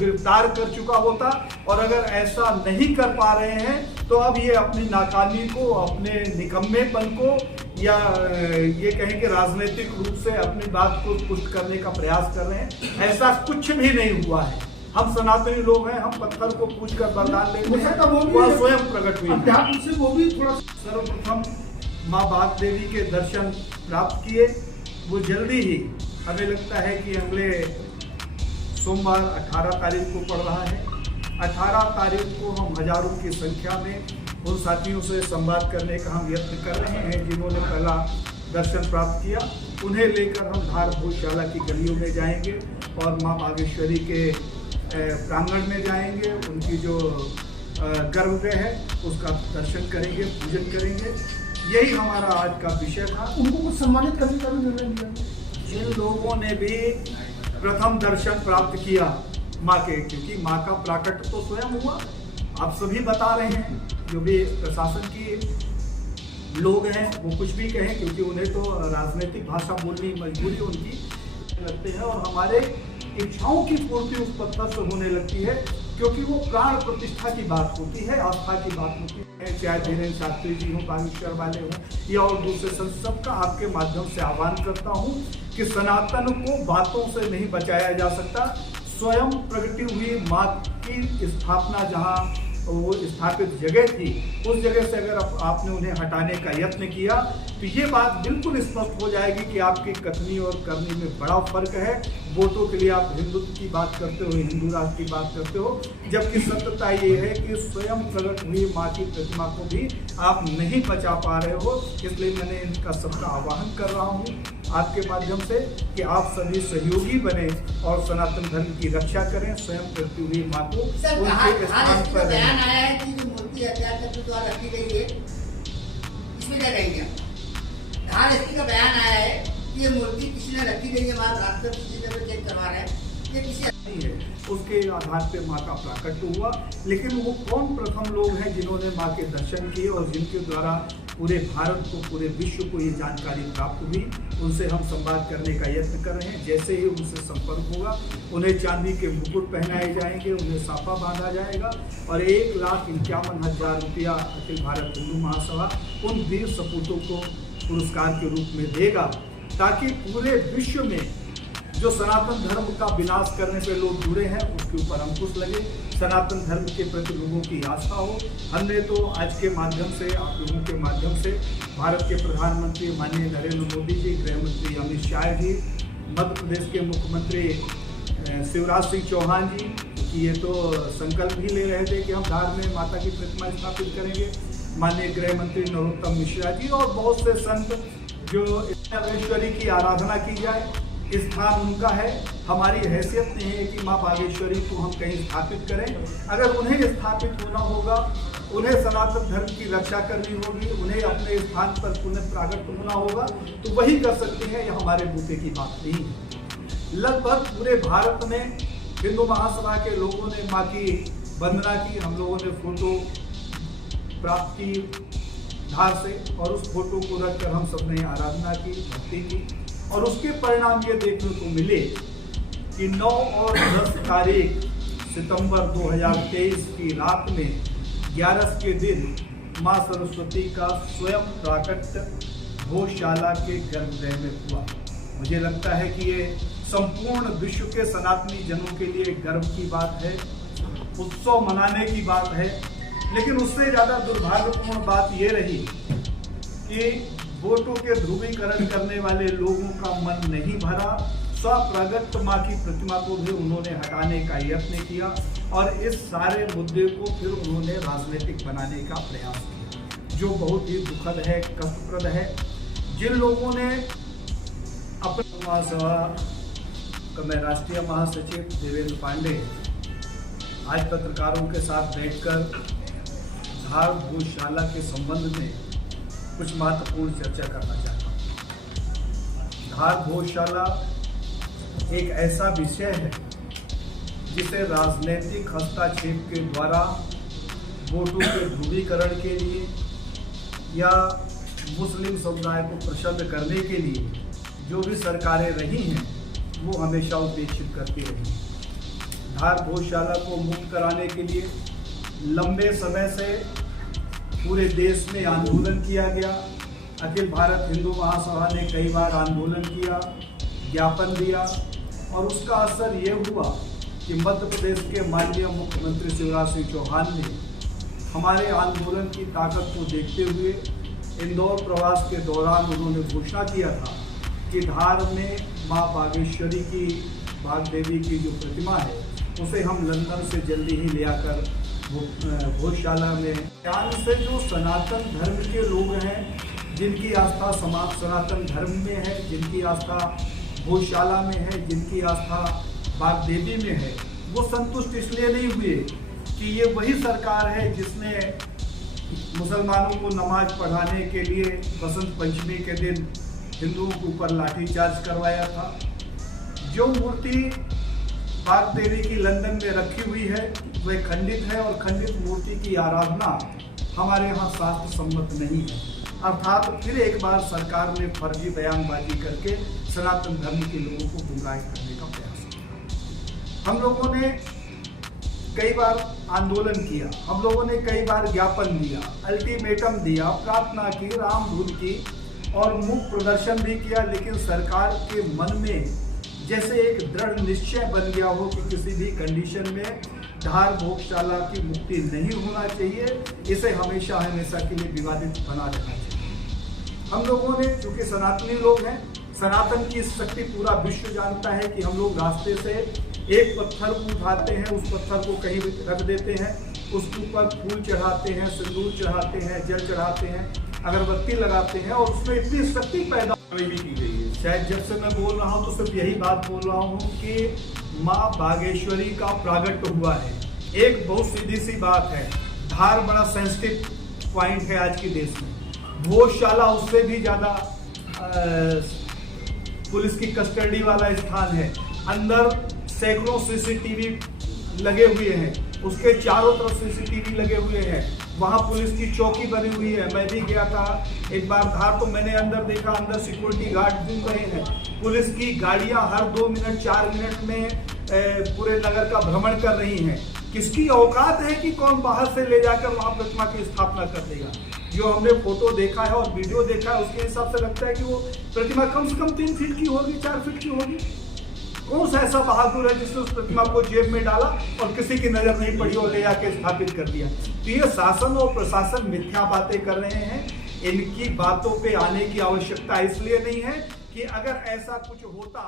गिरफ्तार कर चुका होता, और अगर ऐसा नहीं कर पा रहे हैं तो अब ये अपनी नाकामी को, अपने निकम्मेपन को, या ये कहें कि राजनीतिक रूप से अपनी बात को पुष्ट करने का प्रयास कर रहे हैं। ऐसा कुछ भी नहीं हुआ है। हम सनातनी लोग हैं, हम पत्थर को पूछ कर बरदान लेते हैं, वह स्वयं प्रकट हुई। वो भी थोड़ा सर्वप्रथम माँ बाग देवी के दर्शन प्राप्त किए। वो जल्दी ही, हमें लगता है कि अगले सोमवार 18 तारीख को पड़ रहा है। 18 तारीख को हम हजारों की संख्या में उन साथियों से संवाद करने का हम यत्न कर रहे हैं जिन्होंने पहला दर्शन प्राप्त किया। उन्हें लेकर हम धार भोजशाला की गलियों में जाएंगे और माँ बागेश्वरी के प्रांगण में जाएंगे। उनकी जो गर्भगृह है उसका दर्शन करेंगे, पूजन करेंगे। यही हमारा आज का विषय था। उनको कुछ सम्मानित करने का भी निर्णय लिया। जिन लोगों ने भी प्रथम दर्शन प्राप्त किया माँ के, क्योंकि माँ का प्राकट तो स्वयं हुआ, आप सभी बता रहे हैं, जो भी प्रशासन की लोग हैं वो कुछ भी कहें, क्योंकि उन्हें तो राजनीतिक भाषा बोलनी मजबूरी उनकी लगती है, और हमारे इच्छाओं की पूर्ति उस पत्थर से होने लगती है, क्योंकि वो प्राण प्रतिष्ठा की बात होती है, आस्था की बात होती है। चाहे धीरेन्द्र शास्त्री जी हों, बागेश्वर वाले हों, या और दूसरे संत, सबका आपके माध्यम से आह्वान करता हूँ कि सनातन को बातों से नहीं बचाया जा सकता। स्वयं प्रगति हुई माँ की स्थापना जहाँ वो स्थापित जगह थी, उस जगह से अगर आपने उन्हें हटाने का यत्न किया तो ये बात बिल्कुल स्पष्ट हो जाएगी कि आपकी कथनी और करनी में बड़ा फर्क है। वोटों के लिए आप हिंदुत्व की बात करते हो, हिंदू राष्ट्र की बात करते हो, जबकि सत्यता ये है कि स्वयं प्रकट हुई माँ की प्रतिमा को भी आप नहीं बचा पा रहे हो। इसलिए मैंने इनका सबका आह्वान कर रहा हूँ आपके माध्यम से कि आप सभी सहयोगी बने और सनातन धर्म की रक्षा करें। स्वयं प्रकट हुई माँ को उनके स्थान पर बयान आया है कि जो मूर्ति हथियार तत्व द्वारा रखी गई है, इसमें क्या कहेंगे? धार एसपी का बयान आया है कि ये मूर्ति किसी ने रखी गई है, हमारा रास्ते किसी ने चेक करवा रहे हैं, ये किसी नहीं है, उसके आधार पे माँ का प्राकट्य हुआ। लेकिन वो कौन प्रथम लोग हैं जिन्होंने माँ के दर्शन किए और जिनके द्वारा पूरे भारत को, पूरे विश्व को ये जानकारी प्राप्त हुई, उनसे हम संवाद करने का यत्न कर रहे हैं। जैसे ही उनसे संपर्क होगा उन्हें चांदी के मुकुट पहनाए जाएंगे, उन्हें साफा बांधा जाएगा और 1,51,000 रुपया अखिल भारत हिंदू महासभा उन वीर सपूतों को पुरस्कार के रूप में देगा, ताकि पूरे विश्व में जो सनातन धर्म का विनाश करने पे लोग जुड़े हैं उसके ऊपर अंकुश लगे, सनातन धर्म के प्रति लोगों की आस्था हो। हमने तो आज के माध्यम से, आप लोगों के माध्यम से, भारत के प्रधानमंत्री माननीय नरेंद्र मोदी जी, गृह मंत्री अमित शाह जी, मध्य प्रदेश के मुख्यमंत्री शिवराज सिंह चौहान जी, कि ये तो संकल्प ही ले रहे थे कि हम धार में माता की प्रतिमा स्थापित करेंगे, माननीय गृह मंत्री नरोत्तम मिश्रा जी और बहुत से संत, जो बागेश्वरी की आराधना की जाए, स्थान उनका है। हमारी हैसियत नहीं है कि माँ बागेश्वरी को हम कहीं स्थापित करें। अगर उन्हें स्थापित होना होगा, उन्हें सनातन धर्म की रक्षा करनी होगी, उन्हें अपने स्थान पर पुनः प्रागट होना होगा, तो वही कर सकते हैं। यह हमारे बूते की बात नहीं है। लगभग पूरे भारत में हिंदू महासभा के लोगों ने माँ की वंदना की। हम लोगों ने फोटो प्राप्त की धार से और उस फोटो को रखकर हम सबने आराधना की, भक्ति की, और उसके परिणाम ये देखने को मिले कि 9 और 10 तारीख सितंबर 2023 की रात में 11 के दिन माँ सरस्वती का स्वयं प्राकट्य भोजशाला के गर्भगृह में हुआ। मुझे लगता है कि ये संपूर्ण विश्व के सनातनी जनों के लिए गर्व की बात है, उत्सव मनाने की बात है। लेकिन उससे ज़्यादा दुर्भाग्यपूर्ण बात ये रही कि वोटों के ध्रुवीकरण करने वाले लोगों का मन नहीं भरा। स्वप्रगट माँ की प्रतिमा को भी उन्होंने हटाने का यत्न किया और इस सारे मुद्दे को फिर उन्होंने राजनीतिक बनाने का प्रयास किया, जो बहुत ही दुखद है, कष्टप्रद है। जिन लोगों ने अपनी महासभा का, मैं राष्ट्रीय महासचिव देवेंद्र पांडे आज पत्रकारों के साथ बैठकर धार भोजशाला के संबंध में कुछ महत्वपूर्ण चर्चा करना चाहता हूँ। धार भोजशाला एक ऐसा विषय है जिसे राजनीतिक हस्तक्षेप के द्वारा वोटों के ध्रुवीकरण के लिए या मुस्लिम समुदाय को प्रसन्न करने के लिए जो भी सरकारें रही हैं वो हमेशा उपेक्षित करती रही हैं। धार गौशाला को मुक्त कराने के लिए लंबे समय से पूरे देश में आंदोलन किया गया। अखिल भारत हिंदू महासभा ने कई बार आंदोलन किया, ज्ञापन दिया और उसका असर ये हुआ कि मध्य प्रदेश के माननीय मुख्यमंत्री शिवराज सिंह चौहान ने हमारे आंदोलन की ताकत को देखते हुए इंदौर प्रवास के दौरान उन्होंने घोषणा किया था कि धार में मां बागेश्वरी की भागदेवी की जो प्रतिमा है उसे हम लंदन से जल्दी ही ले आकर गौशाला में ध्यान से जो सनातन धर्म के लोग हैं, जिनकी आस्था सनातन धर्म में है, जिनकी आस्था गौशाला में है, जिनकी आस्था बागदेवी में है, वो संतुष्ट इसलिए नहीं हुए कि ये वही सरकार है जिसने मुसलमानों को नमाज पढ़ाने के लिए बसंत पंचमी के दिन हिंदुओं के ऊपर लाठीचार्ज करवाया था। जो मूर्ति बागदेवी की लंदन में रखी हुई है वह खंडित है और खंडित मूर्ति की आराधना हमारे यहाँ शास्त्र सम्मत नहीं है। अर्थात फिर एक बार सरकार ने फर्जी बयानबाजी करके सनातन धर्म के लोगों को गुमराह करने का प्रयास किया। हम लोगों ने कई बार आंदोलन किया, हम लोगों ने कई बार ज्ञापन दिया, अल्टीमेटम दिया, प्रार्थना की, रामधुन की और मूक प्रदर्शन भी किया, लेकिन सरकार के मन में जैसे एक दृढ़ निश्चय बन गया हो कि किसी भी कंडीशन में धार गौशाला की मुक्ति नहीं होना चाहिए, इसे हमेशा हमेशा के लिए विवादित बना रखना चाहिए। हम लोगों ने, चूंकि सनातनी लोग हैं, सनातन की शक्ति पूरा विश्व जानता है कि हम लोग रास्ते से एक पत्थर को उठाते हैं, उस पत्थर को कहीं रख देते हैं, उसके ऊपर फूल चढ़ाते हैं, सिंदूर चढ़ाते हैं, जल चढ़ाते हैं, अगरबत्ती लगाते हैं और उसमें इतनी शक्ति पैदा भी की गई है। शायद जब से मैं बोल रहा हूँ तो सिर्फ यही बात बोल रहा हूँ कि माँ बागेश्वरी का प्रागट्य हुआ है। एक बहुत सीधी सी बात है, धार बड़ा सेंसिटिव पॉइंट है आज के देश में। गौशाला उससे भी ज्यादा पुलिस की कस्टडी वाला स्थान है। अंदर सैकड़ों सीसीटीवी लगे हुए हैं, उसके चारों तरफ सीसीटीवी लगे हुए हैं, वहाँ पुलिस की चौकी बनी हुई है। मैं भी गया था एक बार धार, तो मैंने अंदर देखा, अंदर सिक्योरिटी गार्ड घूम रहे हैं, पुलिस की गाड़ियाँ हर 2 मिनट 4 मिनट में पूरे नगर का भ्रमण कर रही हैं। किसकी औकात है कि कौन बाहर से ले जाकर वहाँ प्रतिमा की स्थापना कर देगा। जो हमने फोटो देखा है और वीडियो देखा है उसके हिसाब से लगता है कि वो प्रतिमा कम से कम 3 फीट की होगी, 4 फीट की होगी। कौन सा ऐसा बहादुर है जिसने उस प्रतिमा को जेब में डाला और किसी की नजर नहीं पड़ी और ले जाके स्थापित कर दिया। तो ये शासन और प्रशासन मिथ्या बातें कर रहे हैं। इनकी बातों पे आने की आवश्यकता इसलिए नहीं है कि अगर ऐसा कुछ होता